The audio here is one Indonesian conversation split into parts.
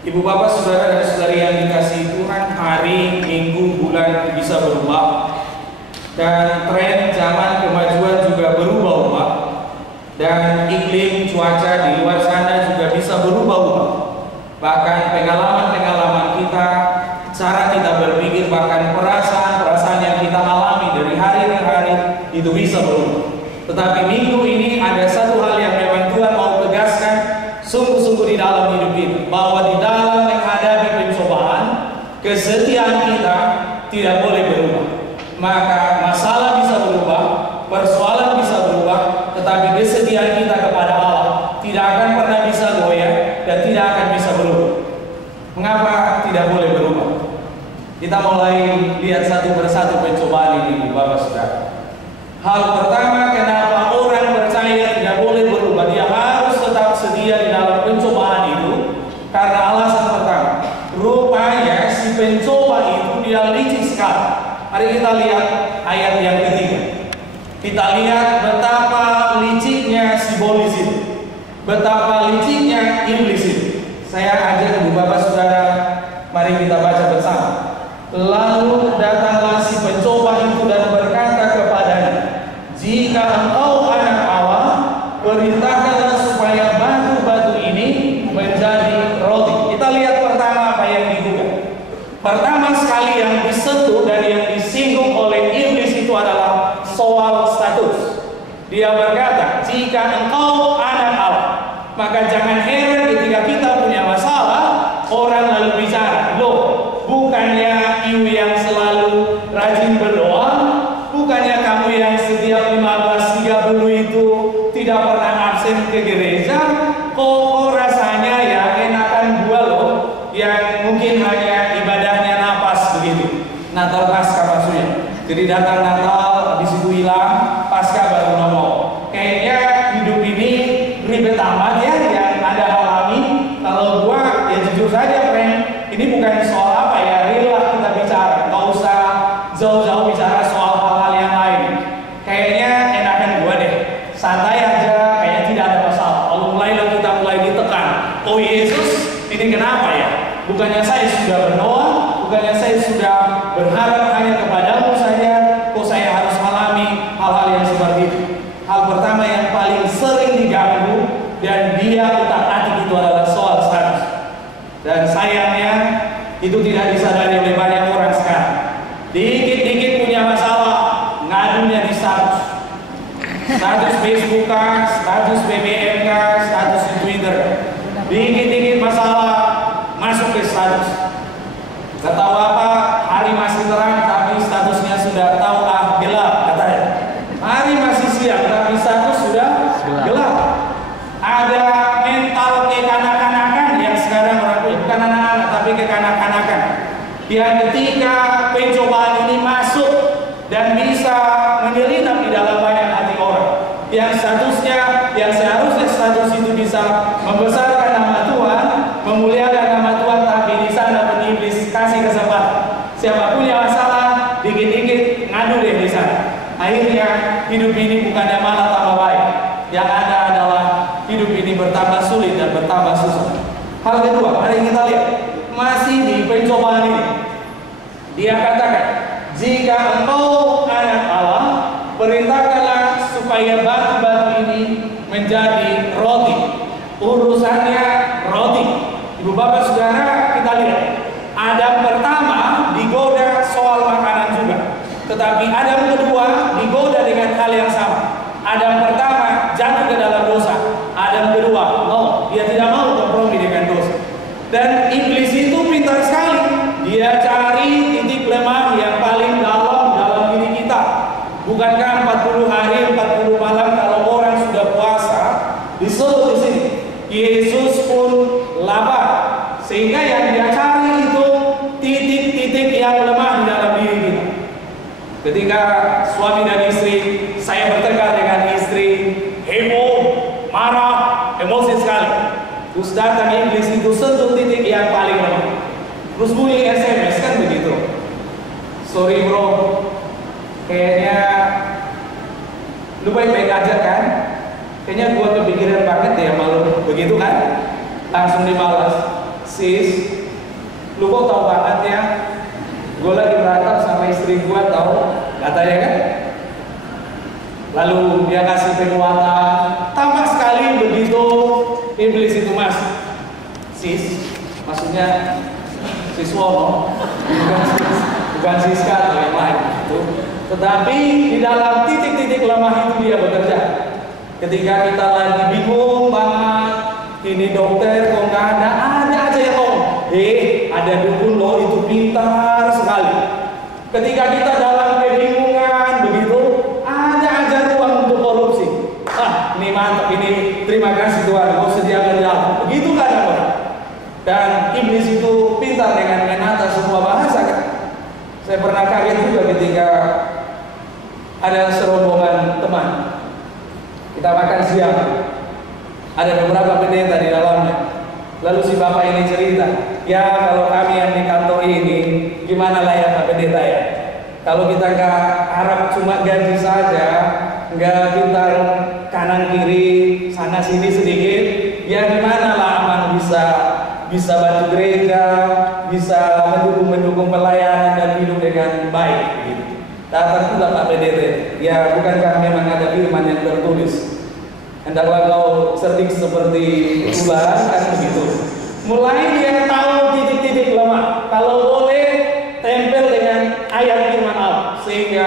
Ibu bapak saudara dan saudari yang dikasihi Tuhan, hari, minggu, bulan bisa berubah. Dan tren zaman kemajuan juga berubah-ubah. Dan iklim cuaca di luar sana juga bisa berubah-ubah. Bahkan pengalaman-pengalaman kita, cara kita berpikir, bahkan perasaan-perasaan yang kita alami dari hari ke hari itu bisa berubah. Tetapi minggu ini ada satu hal yang memang Tuhan mau tegaskan sungguh-sungguh di dalam hidup kita, bahwa di dalam menghadapi pencobaan, kesetiaan kita tidak boleh berubah. Maka masalah bisa berubah, persoalan bisa berubah, tetapi kesetiaan kita kepada Allah tidak akan pernah bisa goyah dan tidak akan bisa berubah. Mengapa tidak boleh berubah? Kita mulai lihat satu persatu pencobaan ini, Bapak Saudara. Hal pertama, kenapa orang percaya tidak boleh berubah? Dia harus tetap setia di dalam pencobaan itu karena alasan pertama, rupanya si pencoba itu dia licik sekali. Mari kita lihat ayat yang ketiga. Kita lihat betapa liciknya si iblis itu, betapa liciknya iblis itu. Saya ajak ibu bapak saudara, mari kita baca bersama. Lalu datanglah si pencoba itu dan berkata kepadanya, jika engkau anak Allah, perintahkanlah supaya batu-batu ini menjadi roti. Kita lihat pertama apa yang dibuka. Pertama sekali yang disentuh dan yang disinggung oleh iblis itu adalah soal status. Dia berkata, jika engkau anak Allah, maka jangan heran ketika kita punya masalah, orang lalu bicara, loh, bukannya you yang selalu rajin berdoa, bukannya kamu yang setiap 15.30 itu tidak pernah absen ke gereja, kok rasanya ya enakan gua loh, yang mungkin hanya ibadahnya napas begitu. Natal pasca maksudnya. Jadi datang Natal, habis itu hilang, pasca baru nongol. Kayaknya hidup ini ribet amat ya yang Anda alami. Kalau gua ya jujur saja, friend, ini bukan soal apa ya, real kita bicara, nggak usah jauh-jauh bicara soal hal-hal yang lain. Kayaknya enakan gua deh, santai aja, kayaknya tidak ada masalah. Lalu mulailah kita mulai ditekan. Oh Yesus, ini kenapa ya? Bukannya saya sudah berdoa, bukannya saya sudah berharap hanya kepadamu saja, kok saya harus alami hal-hal yang seperti itu. Hal pertama yang paling sering diganggu dan dia utak-atik itu adalah soal status. Dan sayangnya itu tidak disadari oleh banyak orang sekarang. Dikit-dikit punya masalah, ngadunya di status. Status Facebook kah, status BBM kah, status di Twitter. Dikit-dikit masalah, masuk ke status. Gak tahu apa, hari masih terang tapi statusnya sudah tahu gelap katanya. Hari masih siang tapi status sudah gelap. Ada mental kekanak-kanakan yang sekarang orang punya, bukan anak-anak tapi kekanak-kanakan. Yang ketika pencobaan ini masuk dan bisa menyelinap di dalam banyak hati orang. Yang statusnya, yang seharusnya status itu bisa membesarkan nama Tuhan, memuliakan nama Tuhan, tapi di sana peniblis kasih kesempatan. Siapa punya masalah, dikit-dikit ngadu deh di sana. Akhirnya hidup ini bukannya malah tambah baik. Yang ada adalah hidup ini bertambah sulit dan bertambah susah. Hal kedua, mari kita lihat. Masih di pencobaan ini. Dia katakan, jika engkau anak Allah, perintahkanlah supaya batu-batu ini menjadi roti. Urusannya roti. Ibu bapak saudara, kita lihat. Adam pertama digoda soal makanan juga. Tetapi Adam kedua digoda dengan hal yang sama. Adam pertama jatuh ke dalam dosa. Adam kedua, dia tidak mau kompromi dengan dosa. Dan iblis itu pintar sekali. Dia cari titik lemah yang paling dalam diri kita. Bukankah 40 hari 40 malam kalau orang sudah puasa disuruh di sini. Yesus pun lapar. Sehingga yang dia cari itu titik-titik yang lemah di dalam diri kita. Ketika suami dan istri, saya bertengkar dengan istri, heboh, marah, emosi sekali. Terus datang iblis itu sentuh titik yang paling lemah. Terus bunyi SMS kan begitu. Sorry bro, kayaknya lu baik-baik aja kan? Kayaknya gua kepikiran banget deh sama lu. Begitu kan? Langsung dibalas. sis, lu kok tahu banget ya? Gue lagi berantem sama istri gue, tahu? Katanya kan? Lalu dia kasih penguatan. Tampak sekali begitu iblis itu mas. Sis, maksudnya siswono, bukan Siska atau yang lain itu. Tetapi di dalam titik-titik lemah itu dia bekerja. Ketika kita lagi bingung banget, ini dokter kok nggak ada aja yang ngomong. Ada dukun loh itu pintar sekali. Ketika kita dalam kebingungan begitu, ada aja ruang untuk korupsi. Ini mantap, ini terima kasih Tuhan, kau sediakan jalan. Begitu kan orang. Dan iblis itu pintar dengan menata semua bahasa kan. Saya pernah kaget juga ketika ada serombongan teman. Kita makan siang. Ada beberapa pendeta di dalamnya. Lalu si bapak ini cerita, ya kalau kami yang di kantor ini, gimana lah ya Pak Pendeta ya? Kalau kita nggak harap cuma gaji saja, nggak pintar kanan kiri sana sini sedikit, ya gimana lah aman bisa bantu gereja, bisa mendukung pelayanan dan hidup dengan baik. Gitu. Datang pula Pak Pendeta, ya bukankah memang ada firman yang tertulis? Hendaklah kau cerdik seperti ular, kan begitu. Mulai dia tahu titik-titik lemah. Kalau boleh tempel dengan ayat firman Allah, sehingga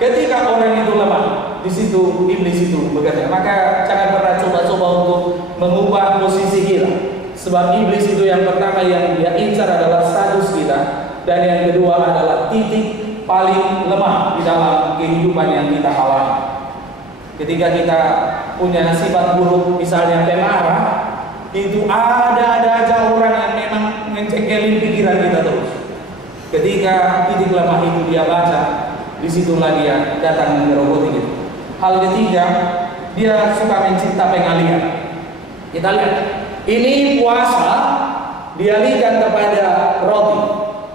ketika orang itu lemah, di situ iblis itu bekerja. Maka jangan pernah coba-coba untuk mengubah posisi kita. Sebab iblis itu yang pertama yang dia incar adalah status kita, dan yang kedua adalah titik paling lemah di dalam kehidupan yang kita alami. Ketika kita punya sifat buruk, misalnya pemarah, itu ada aja orang yang memang ngecekelin pikiran kita terus. Ketika titik lemah itu dia baca, disitulah dia datang mengerogoti kita. Hal ketiga, dia suka mencipta pengalihan. Kita lihat, ini puasa dialihkan kepada roti.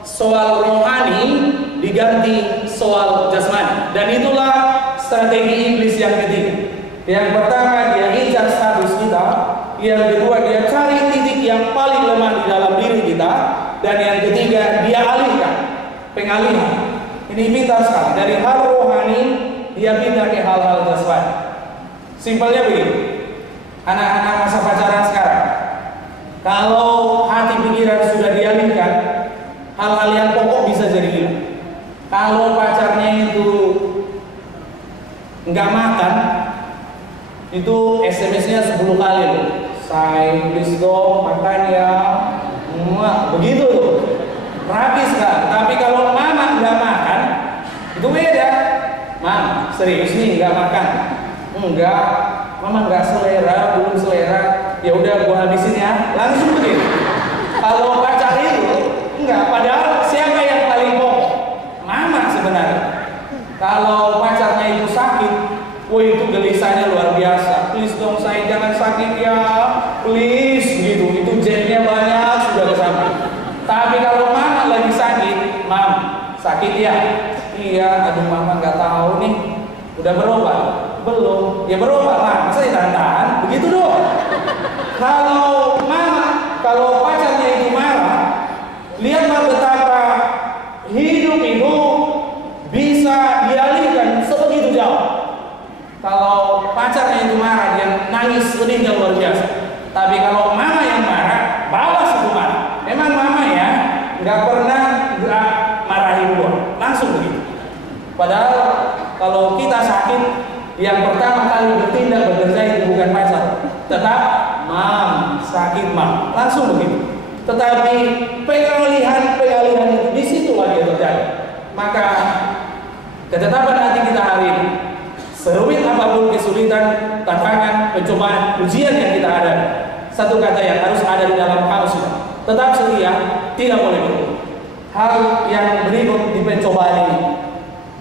Soal rohani diganti soal jasmani, dan itulah strategi iblis yang ketiga. Yang pertama dia incar status kita, yang kedua dia cari titik yang paling lemah di dalam diri kita, dan yang ketiga dia alihkan, pengalihan. Ini pintar sekali, dari hal rohani dia pindah ke hal-hal jasmani. Simpelnya begini, anak-anak masa pacaran sekarang, kalau hati pikiran sudah dialihkan, hal-hal yang pokok bisa jadi hilang. Kalau pacarnya itu nggak makan, itu SMS-nya 10 kali loh. Say, please dong, makan ya. Begitu loh. Rapi sekali. Tapi kalau mama nggak makan, itu beda. Mam, serius nih nggak makan? Enggak, mama nggak selera, belum selera. Ya udah gua habisin ya. Langsung begitu. Kalau pacar itu enggak, padahal siapa yang paling pokok? Mama sebenarnya. Kalau pacarnya itu sakit, wah itu gelisahnya luar biasa. Please dong saya jangan sakit ya, please gitu. Itu jetnya banyak sudah kesana. Tapi kalau mama lagi sakit, mam sakit ya? Iya, aduh mama nggak tahu nih. Udah berobat? Belum. Ya berobat lah, masa ditahan-tahan? Begitu doang. Kalau pacarnya itu marah, lihatlah betapa hidup itu bisa dialihkan sebegitu jauh. Kalau pacarnya itu marah, dia nangis sedihnya luar biasa. Tapi kalau mama yang marah, balas itu marah. Memang mama ya nggak pernah marahin gua, langsung begitu. Padahal kalau kita sakit, yang pertama kali bertindak bekerja itu bukan pacar, tetap mam sakit mam, langsung begitu. Tetapi pengalihan itu di situlah dia terjadi. Maka ketetapan hati kita hari ini, serumit apapun kesulitan, tantangan, pencobaan, ujian yang kita hadapi, satu kata yang harus ada di dalam kamus kita: tetap setia, tidak boleh berubah. Hal yang berikut di pencobaan ini,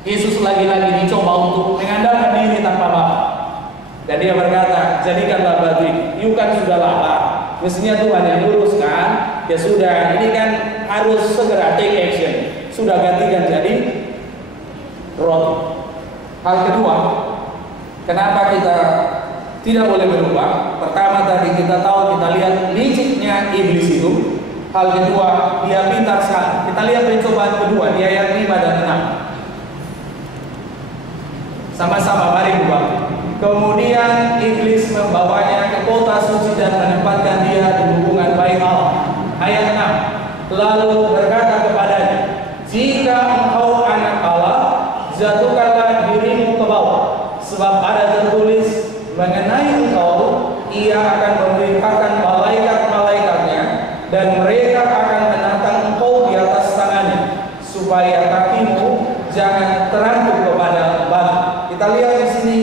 Yesus lagi-lagi dicoba untuk mengandalkan diri tanpa Bapa. Dan dia berkata, jadikanlah batu ini. You kan sudah lapar, mestinya Tuhan yang luruskan. Ya sudah, ini kan harus segera take action. Sudah gantikan jadi roti. Hal kedua, kenapa kita tidak boleh berubah? Pertama tadi kita tahu, kita lihat liciknya iblis itu. Hal kedua, dia pintar sekali. Kita lihat pencobaan kedua di ayat 5 dan 6. Sama-sama mari buka. Kemudian iblis membawanya ke kota suci dan menempatkan dia di hubungan bait Allah. Ayat 6. Lalu berkata kepadanya, jika engkau anak Allah, jatuhkanlah dirimu ke bawah, sebab ada tertulis mengenai engkau, ia akan memerintahkan malaikat-malaikatnya, dan mereka akan menatang engkau di atas tangannya, supaya kakimu jangan terangkut kepada batu. Kita lihat di sini,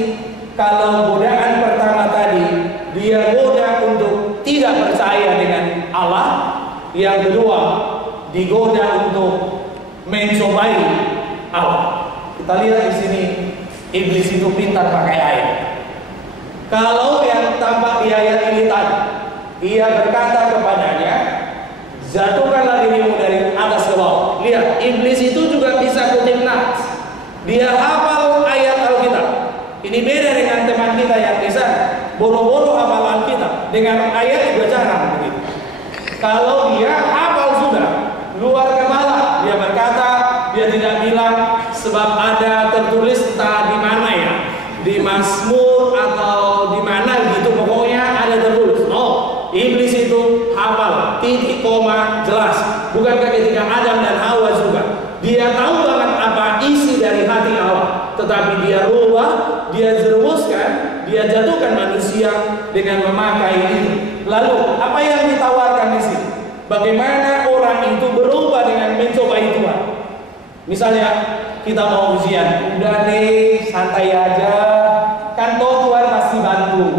kalau godaan pertama tadi, dia goda untuk tidak percaya dengan Allah. Yang kedua, digoda untuk mencobai Allah. Kita lihat di sini, iblis itu pintar pakai ayat. Kalau yang tampak di ayat ini tadi, ia berkata kepadanya, jatuhkanlah dirimu dari atas ke bawah. Lihat, iblis itu juga bisa kutip nas. Dia hafal ayat Alkitab. Ini beda dengan teman kita yang bisa boro-boro hafal Alkitab. Dengan ayat juga jarang begitu. Kalau dia hafal sudah, luar kepala, dia berkata, dia tidak bilang sebab ada tertulis entah di mana ya, di Mazmur atau di mana gitu, pokoknya ada tertulis. Oh, iblis itu hafal, titik koma jelas. Bukankah ketika Adam dan Hawa juga, dia tahu banget apa isi dari hati Allah, tetapi dia rubah, dia jerumuskan, dia jatuhkan manusia dengan memakai itu. Lalu apa yang ditawarkan di sini? Bagaimana orang itu berubah dengan mencobai Tuhan? Misalnya kita mau ujian, udah deh santai aja, kan toh Tuhan pasti bantu.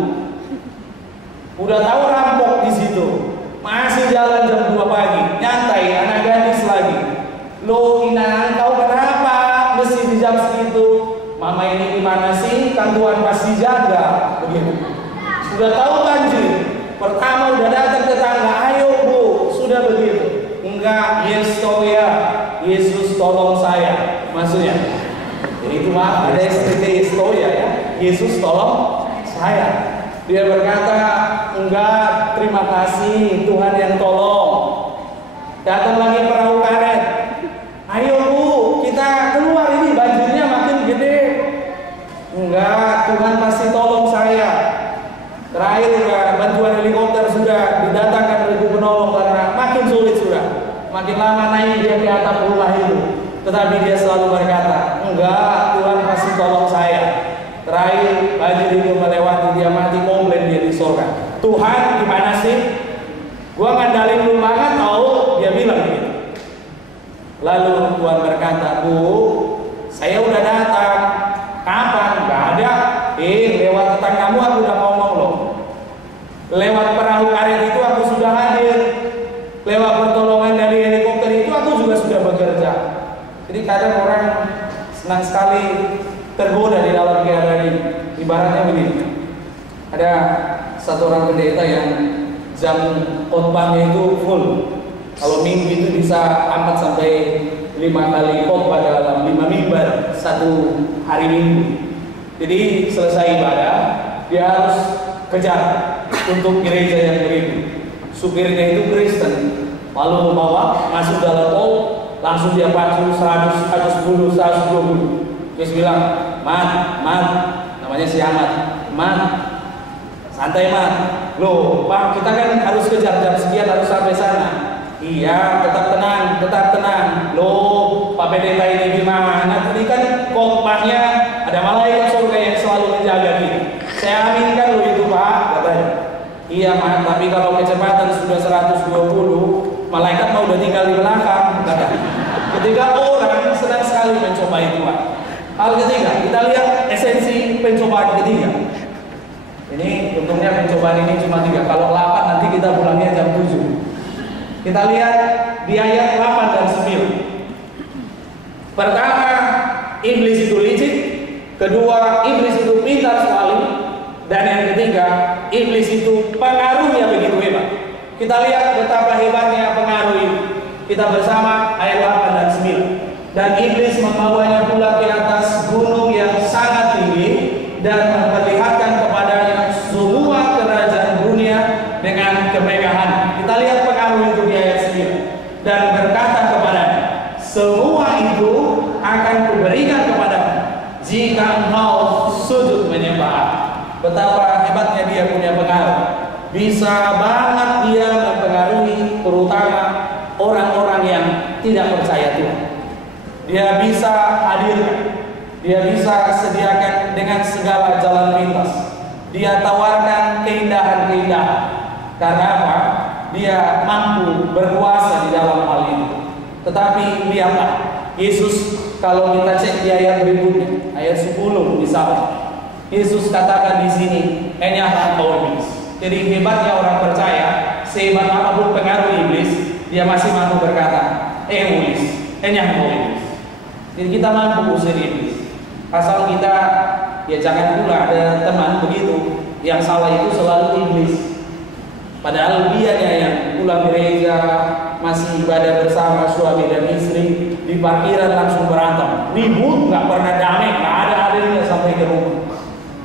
Udah tahu rampok di situ, masih jalan jam 2 pagi, nyantai, anak gadis lagi. Lo Inang, kau kenapa mesti di jam segitu? Mama ini gimana sih? Kan Tuhan pasti jaga. Begitu. Sudah tahu banjir, pertama udah datang tetangga, ayo bu, sudah begitu. Enggak, yes ya, Yesus tolong saya. Maksudnya, jadi itu mah ada STT ya, ya. Yesus tolong saya. Dia berkata, enggak, terima kasih Tuhan yang tolong. Datang lagi perahu karet. Ayo bu, kita keluar, ini banjirnya makin gede. Enggak, Tuhan pasti tolong saya. Terakhir bantuan helikopter sudah didatangkan oleh ibu penolong karena makin sulit sudah. Makin lama naik dia ke atap rumah itu. Tetapi dia selalu berkata, enggak, Tuhan pasti tolong saya. Terakhir banjir itu melewati, dia mati komplain, dia di surga. Tuhan gimana sih? Gua ngandalin lu banget tahu, dia bilang gitu. Lalu Tuhan berkata, bu, saya udah datang. Kapan? Gak ada. Lewat tetanggamu aku udah ngomong loh. Lewat perahu karet itu aku sudah hadir. Lewat pertolongan dari helikopter itu aku juga sudah bekerja. Jadi kadang orang senang sekali tergoda di dalam keadaan ini. Ibaratnya begini, ada satu orang pendeta yang jam khotbahnya itu full. Kalau minggu itu bisa 4 sampai 5 kali khotbah dalam 5 mimbar satu hari minggu. Jadi selesai ibadah, dia harus kejar untuk gereja yang beribu. Supirnya itu Kristen, lalu membawa masuk dalam tol, langsung dia pacu 100, 110, 120. Terus bilang, Mat, namanya si Ahmad, Mat, santai Mat. Loh, Pak, kita kan harus kejar jam sekian, harus sampai sana. Iya, tetap tenang. Loh, Pak Pendeta ini gimana? Tadi kan khotbahnya ada malaikat surga yang selalu menjaga kita. Saya aminkan loh itu Pak, katanya. Iya Mat, tapi kalau kecepatan sudah 120, malaikat mau udah tinggal di belakang, katanya. Ketika orang senang sekali mencobai Tuhan. Hal ketiga, kita lihat esensi pencobaan ketiga. Ini untungnya pencobaan ini cuma 3. Kalau 8 nanti kita pulangnya jam 7. Kita lihat di ayat 8 dan 9. Pertama, iblis itu licik. Kedua, iblis itu pintar sekali. Dan yang ketiga, iblis itu pengaruhnya begitu hebat. Kita lihat betapa hebatnya pengaruh itu. Kita bersama ayat 8 dan 9. Dan iblis membawanya pula ke atas gunung yang sangat tinggi dan memperlihatkan kepadanya semua kerajaan dunia dengan kemegahan. Kita lihat pengaruh itu di ayat 9. bisa banget dia mempengaruhi terutama orang-orang yang tidak percaya Tuhan. Dia bisa hadirkan, dia bisa sediakan dengan segala jalan pintas. Dia tawarkan keindahan-keindahan. Karena apa? Dia mampu berkuasa di dalam hal ini. Tetapi lihatlah, Yesus kalau kita cek di ayat berikutnya, ayat 10 misalnya, Yesus katakan di sini, enyahlah kau iblis. Jadi hebatnya orang percaya, sehebat apapun pengaruh iblis, dia masih mampu berkata, iblis, enyah kau iblis. Jadi kita mampu usir iblis. Asal kita, ya jangan pula ada teman begitu, yang salah itu selalu iblis. Padahal dianya yang pulang gereja, masih ibadah bersama suami dan istri, di parkiran langsung berantem, ribut, nggak pernah damai, nggak ada hadirnya sampai ke rumah.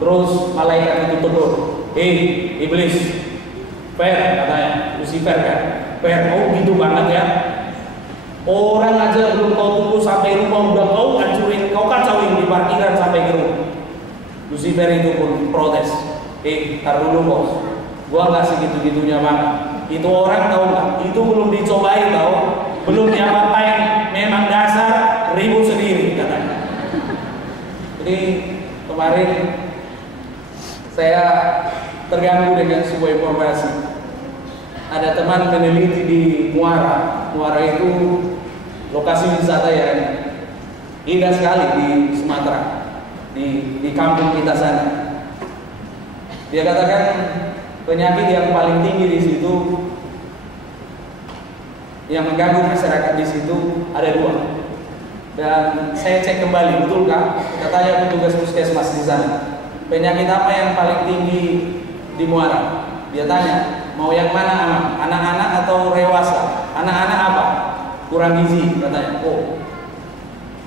Terus malaikat itu tegur, iblis, fair katanya, Lucifer kan, fair, oh gitu banget ya. Orang aja belum kau tunggu sampai rumah udah kau hancurin, kau kacauin di parkiran sampai ke rumah. Lucifer itu pun protes, tar dulu bos, gua nggak segitu-gitunya banget. Itu orang tahu nggak? Itu belum dicobain tahu, belum diapa-apain, memang dasar ribut sendiri katanya. Jadi kemarin saya terganggu dengan sebuah informasi. Ada teman peneliti di Muara. Muara itu lokasi wisata yang indah sekali di Sumatera, di kampung kita sana. Dia katakan penyakit yang paling tinggi di situ yang mengganggu masyarakat di situ ada 2. Dan saya cek kembali, betulkah? Kita tanya petugas puskesmas di sana. Penyakit apa yang paling tinggi di Muara? Dia tanya, mau yang mana anak-anak atau dewasa? Anak-anak apa? Kurang gizi katanya. Oh,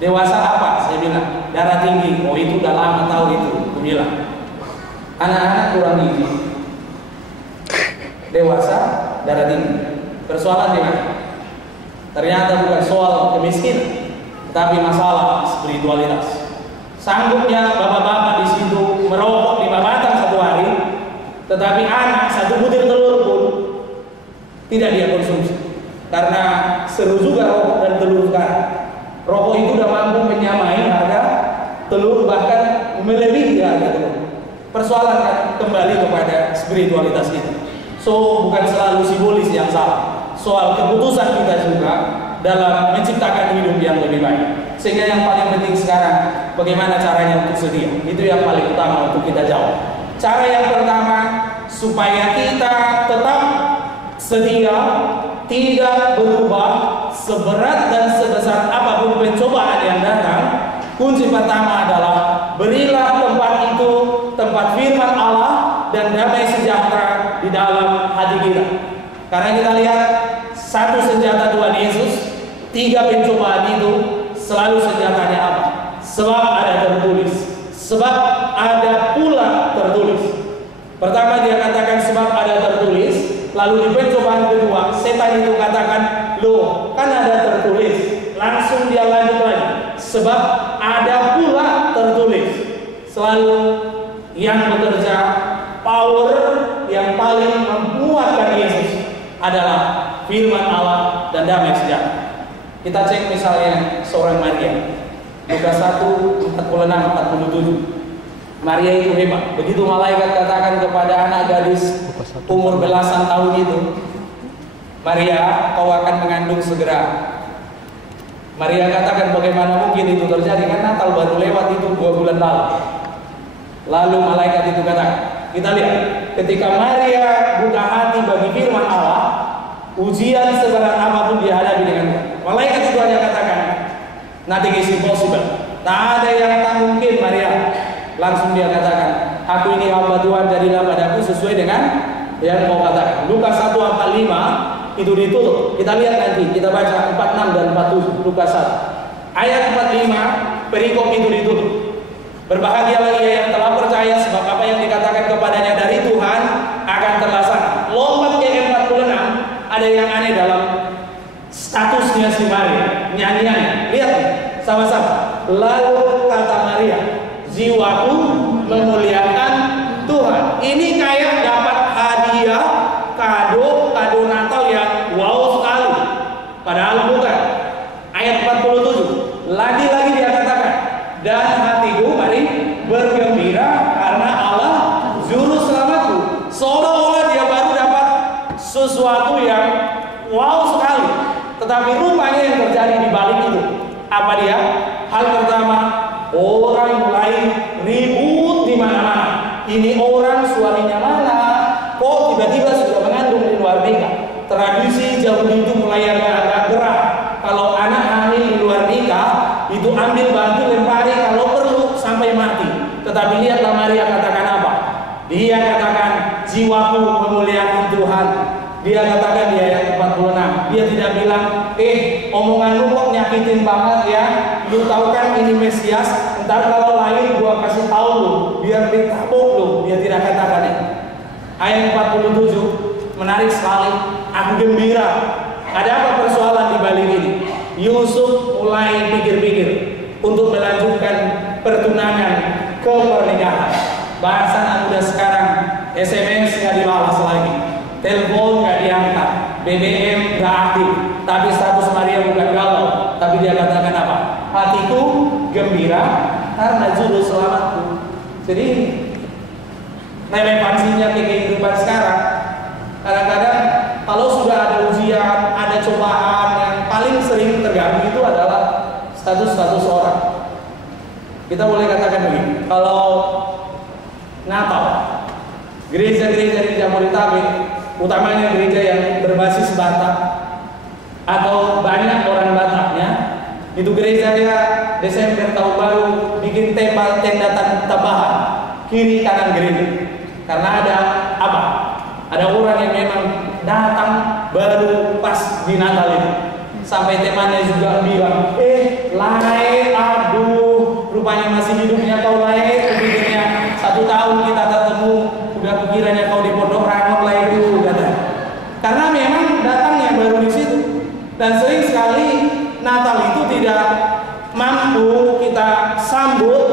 dewasa apa? Saya bilang darah tinggi. Oh itu udah lama tahu itu. Aku bilang anak-anak kurang gizi, dewasa darah tinggi. Persoalan di mana? Ternyata bukan soal kemiskinan, tapi masalah spiritualitas. Sanggupnya bapak-bapak di situ merokok 5 batang satu hari, tetapi anak 1 butir telur pun tidak dia konsumsi. Karena seru juga rokok dan telur sekarang. Rokok itu udah mampu menyamai harga telur, bahkan melebihi harga telur. Persoalan kan kembali kepada spiritualitas kita. So bukan selalu simbolis yang salah. Soal keputusan kita juga dalam menciptakan hidup yang lebih baik. Sehingga yang paling penting sekarang bagaimana caranya untuk sedia. Itu yang paling utama untuk kita jawab. Cara yang pertama supaya kita tetap setia, tidak berubah seberat dan sebesar apapun pencobaan yang datang. Kunci pertama adalah berilah tempat itu tempat firman Allah dan damai sejahtera di dalam hati kita. Karena kita lihat 1 senjata Tuhan Yesus, 3 pencobaan itu selalu senjatanya apa? Sebab ada tertulis, sebab ada pula tertulis. Pertama dia katakan sebab ada tertulis, lalu di pencobaan kedua setan itu katakan, loh kan ada tertulis. Langsung dia lanjut lagi, sebab ada pula tertulis. Selalu yang bekerja power yang paling menguatkan Yesus adalah firman Allah dan damai sejahtera. Kita cek misalnya seorang Maria, Lukas 1:46-47. Maria itu hebat. Begitu malaikat katakan kepada anak gadis umur belasan tahun itu, Maria, kau akan mengandung segera. Maria katakan bagaimana mungkin itu terjadi, kan Natal baru lewat itu 2 bulan lalu. Lalu malaikat itu katakan, kita lihat ketika Maria buka hati bagi firman Allah, ujian seberat apapun dihadapi dengan Tuhan. Malaikat itu hanya katakan, nothing is impossible. Tak ada yang tak mungkin, Maria. Langsung dia katakan, aku ini hamba Tuhan, jadilah padaku sesuai dengan yang kau katakan. Lukas 1:45 itu ditutup. Kita lihat nanti, kita baca 46 dan 47 Lukas 1. Ayat 45 perikop itu ditutup. Berbahagialah ia yang telah percaya, sebab apa yang dikatakan kepadanya dari Tuhan akan terlaksana. Lompat ke 46, ada yang aneh dalam statusnya si Maria, nyanyiannya. Lihat sama-sama. Lalu kata Maria, jiwaku memuliakan Tuhan. Ini kayak dapat hadiah sesuatu yang wow sekali. Tetapi rupanya yang terjadi di balik itu apa dia? Hal pertama, orang mulai ribut di mana-mana. Ini orang suaminya mana? Kok tiba-tiba sudah mengandung di luar nikah? Tradisi Yahudi itu mulai agak gerak. Kalau anak hamil di luar nikah, itu ambil batu lempari kalau perlu sampai mati. Tetapi lihatlah Maria katakan apa? Dia katakan jiwaku memuliakan Tuhan. Dia katakan di ayat 46. Dia tidak bilang, omonganmu kok nyakitin banget ya. Lu tahu kan ini Mesias. Ntar kalau lahir gua kasih tahu lu, biar ditabok lu. Dia tidak katakan itu. Ayat 47 menarik sekali. Aku gembira. Ada apa persoalan di balik ini? Yusuf mulai pikir-pikir untuk melanjutkan pertunangan ke pernikahan. Bahasa anak muda sekarang, SMS nggak dibalas lagi, telepon nggak diangkat, BBM nggak aktif, tapi status Maria bukan galau, tapi dia katakan apa? Hatiku gembira karena juru selamatku. Jadi relevansinya ke kehidupan sekarang. Kadang-kadang kalau sudah ada ujian, ada cobaan, yang paling sering terganggu itu adalah status-status orang. Kita boleh katakan begini, kalau Natal, gereja-gereja di Jabodetabek, utamanya gereja yang berbasis Batak atau banyak orang Bataknya, itu gerejanya Desember tahun baru bikin tenda tambahan kiri kanan gereja. Karena ada apa? Ada orang yang memang datang baru pas di Natal itu. Sampai temannya juga bilang, Lai, aduh, rupanya masih hidupnya kau Lai, pikirnya 1 tahun kita ketemu, udah kukiranya kau di Pondok Rangon Lai itu, kata. Karena memang datangnya baru di situ. Dan sering sekali Natal itu tidak mampu kita sambut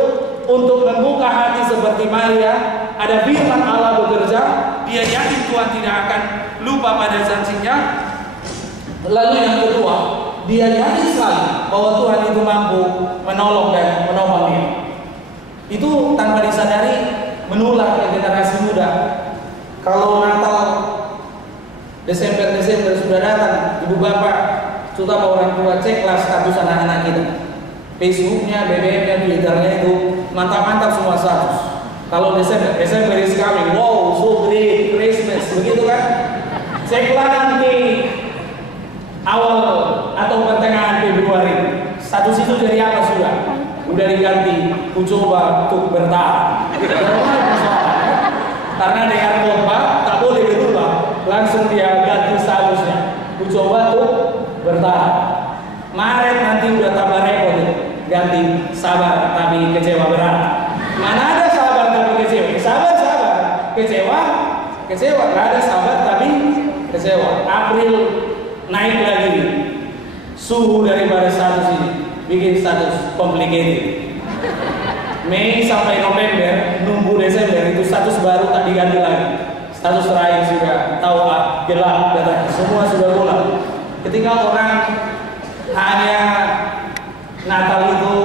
untuk membuka hati seperti Maria. Ada firman Allah bekerja, dia yakin Tuhan tidak akan lupa pada janjinya. Lalu yang kedua, dia yakin sekali bahwa Tuhan itu mampu menolong dan menopang dia. Itu tanpa disadari menular ke generasi muda. Kalau Natal Desember sudah datang, ibu bapak, terutama orang tua, ceklah status anak-anak kita. Facebooknya, BBM-nya, Twitternya itu mantap-mantap semua status. Kalau Desember is coming, wow, so great, Christmas, begitu kan? Ceklah nanti awal atau pertengahan Februari, status itu jadi apa sudah? Udah diganti, ku coba untuk bertahan. Karena dengan kompak tak boleh berubah, langsung dia ganti statusnya. Ku coba untuk bertahan. Maret nanti udah tambah repot, ganti sabar tapi kecewa berat. Mana ada sabar tapi kecewa? Sabar, kecewa. Gak ada sabar tapi kecewa. April naik lagi suhu daripada status ini, bikin status complicated. Mei sampai November, nunggu Desember itu status baru tak diganti lagi. Status terakhir sudah tahu gelap, katanya semua sudah gelap. Ketika orang hanya Natal itu,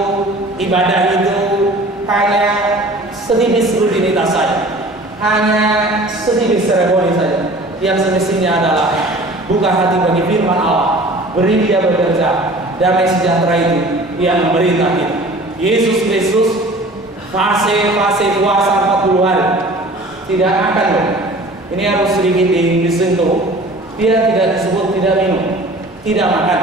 ibadah itu hanya sedikit rutinitas saja, hanya sedikit seremoni saja. Yang semestinya adalah buka hati bagi firman Allah, beri dia bekerja, damai sejahtera itu yang memerintah kita. Yesus Kristus fase puasa 40 hari tidak akan loh. Ini harus sedikit disentuh. Dia tidak disebut tidak minum, tidak makan,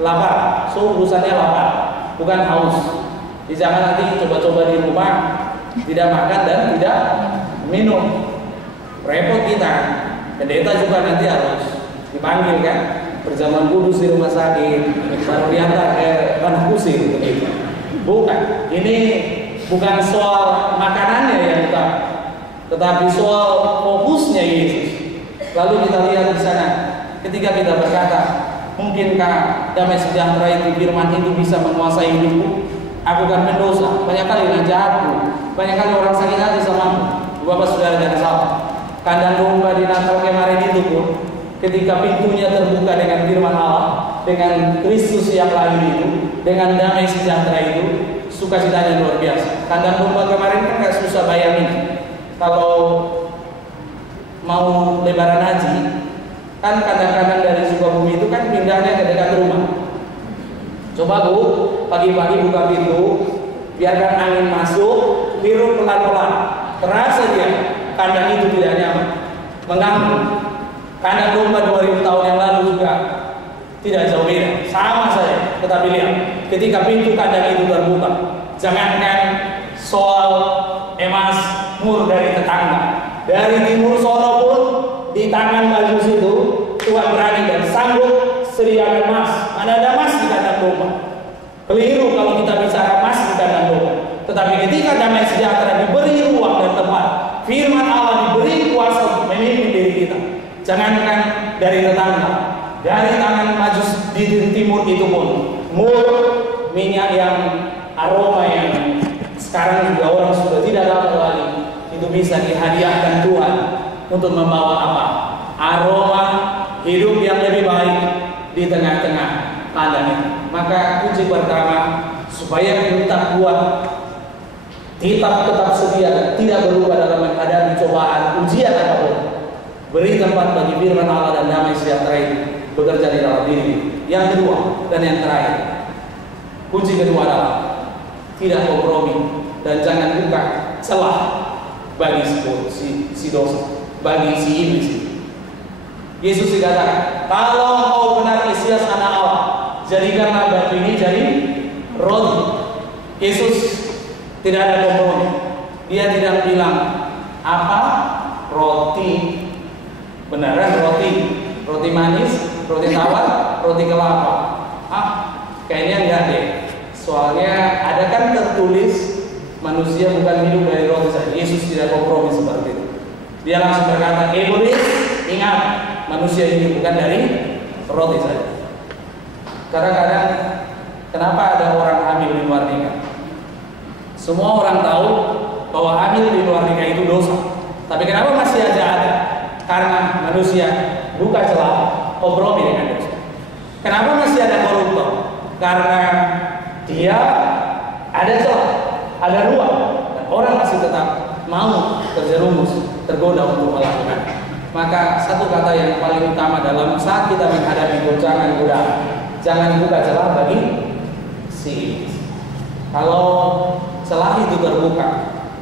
lapar. So urusannya lapar, bukan haus. Jangan nanti coba-coba di rumah tidak makan dan tidak minum, repot kita. Pendeta juga nanti harus dipanggil kan, berjalan kudus di rumah sakit, baru diantar ke tanah kusir begitu. Bukan, ini bukan soal makanannya yang kita, tetapi soal fokusnya Yesus. Lalu kita lihat di sana, ketika kita berkata, mungkinkah damai sejahtera itu, firman itu bisa menguasai hidupku? Aku kan mendosa, banyak kali najahatku, banyak kali orang sakit hati samaku. Bapak saudara jangan salah. Kandang domba di Natal kemarin itu pun, ketika pintunya terbuka dengan firman Allah, dengan Kristus yang lahir itu, dengan damai sejahtera itu, sukacitanya luar biasa. Kandang domba kemarin kan nggak susah bayangin. Kalau mau lebaran haji, Kan kandang-kandang dari Sukabumi itu kan pindahnya ke dekat rumah. Coba Bu, pagi-pagi buka pintu, biarkan angin masuk, hirup pelan-pelan. Terasa dia, kandang itu tidak nyaman, mengganggu. Kandang domba 2000 tahun yang lalu juga tidak jauh beda, sama saja. Tetapi lihat, ketika pintu kandang itu terbuka, jangankan soal mur dari tetangga, dari timur sono pun di tangan Majus itu Tuhan berani dan sanggup sediakan emas. Mana ada emas di kandang domba? Keliru kalau kita bicara emas di kandang domba. Tetapi ketika damai sejahtera diberi ruang dan tempat, firman Allah diberi kuasa untuk memimpin diri kita. Jangankan dari tetangga, dari tangan Majus di timur itu pun, mur, minyak yang aroma yang sekarang juga orang sudah tidak dapat lagi, itu bisa dihadiahkan Tuhan untuk membawa apa? Aroma hidup yang lebih baik di tengah-tengah pandemi. Maka kunci pertama supaya kita kuat, tetap setia dan tidak berubah dalam menghadapi cobaan, ujian apapun. Beri tempat bagi firman Allah dan damai sejahtera itu bekerja di dalam diri. Yang kedua dan yang terakhir, kunci kedua adalah tidak kompromi dan jangan buka celah bagi si dosa, bagi si iblis. Yesus dikatakan, kalau kau benar Mesias anak Allah, jadikanlah batu ini jadi roti. Yesus tidak ada kompromi. Dia tidak bilang apa roti beneran, roti manis, roti tawar, roti kelapa. Kayaknya enggak deh. Soalnya ada kan tertulis manusia bukan hidup dari roti saja. Yesus tidak kompromi seperti itu. Dia langsung berkata, iblis, ingat, manusia hidup bukan dari roti saja. Kadang-kadang kenapa ada orang hamil di luar nikah? Semua orang tahu bahwa hamil di luar nikah itu dosa. Tapi kenapa masih aja ada? Karena manusia buka celah kompromi dengan dosa. Kenapa masih ada koruptor? Karena dia ada celah, ada ruang, dan orang masih tetap mau terjerumus, tergoda untuk melakukan. Maka satu kata yang paling utama dalam saat kita menghadapi goncangan godaan, jangan buka celah bagi si iblis. Kalau celah itu terbuka,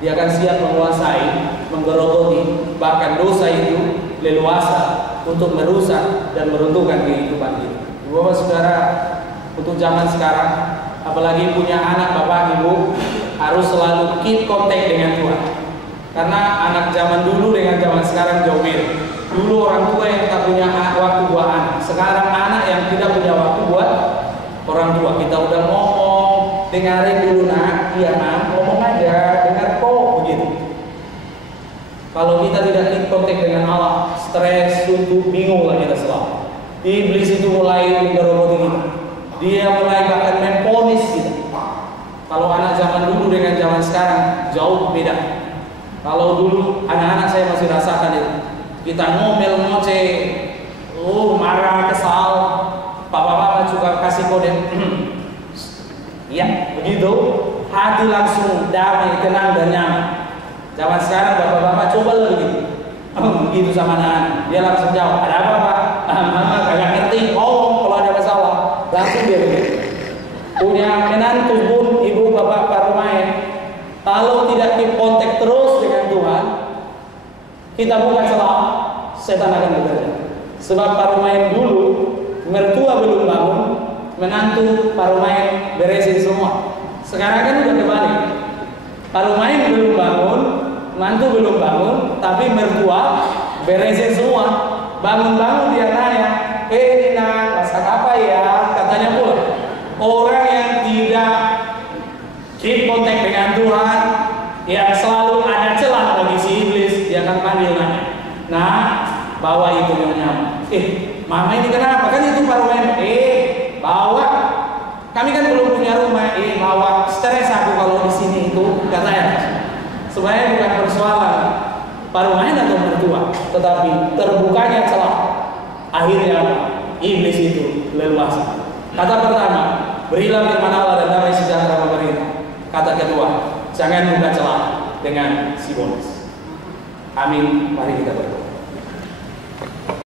dia akan siap menguasai, menggerogoti, bahkan dosa itu leluasa untuk merusak dan meruntuhkan kehidupan kita. Bapak Saudara, untuk zaman sekarang, apalagi punya anak Bapak Ibu, harus selalu keep contact dengan Tuhan. Karena anak zaman dulu dengan zaman sekarang jauh beda. Dulu orang tua yang tak punya waktu buat anak, sekarang anak yang tidak punya waktu buat orang tua. Kita udah ngomong, dengarin dulu nak, iya nak, ngomong aja, dengar kok, begitu. Kalau kita tidak keep contact dengan Allah, stres, suntuk, bingung lah kita selalu. Iblis itu mulai menggerogoti kita. Dia mulai bahkan memponis kita. Kalau anak zaman dulu dengan zaman sekarang jauh beda. Kalau dulu anak-anak saya masih rasakan itu. Kita ngomel ngoceh, marah, kesal, papa-papa juga kasih kode. Ya, begitu. Hati langsung damai, tenang dan nyaman. Zaman sekarang bapak-bapak coba lagi begitu sama anak-anak. Dia langsung jawab, ada apa Pak? Mama kagak ngerti, kalau ada masalah langsung dia begitu. Punya menantu pun ibu bapak parumain, kalau tidak keep kontak terus dengan Tuhan, kita bukan salah, setan akan bekerja. Sebab parumain dulu, mertua belum bangun, menantu parumain beresin semua. Sekarang kan udah kebalik. Parumain belum bangun, mantu belum bangun, tapi mertua beresin semua. Bangun-bangun dia nanya, Nina, masak apa ya? Katanya pula, orang yang tidak keep kontak dengan Tuhan, yang selalu ada celah bagi si iblis, dia akan panggil nanya. Nah, bawa itu nyonya. Mama ini kenapa? Kan itu parumain. Bawa. Kami kan belum punya rumah. Bawa. Stres aku kalau di sini itu, katanya. Supaya bukan persoalan parumain atau mertua, tetapi terbukanya celah. Akhirnya iblis itu leluasa. Kata pertama, berilah firman Allah dan damai sejahtera pemerintah. Kata kedua, jangan buka celah dengan si bonus. Amin. Mari kita berdoa.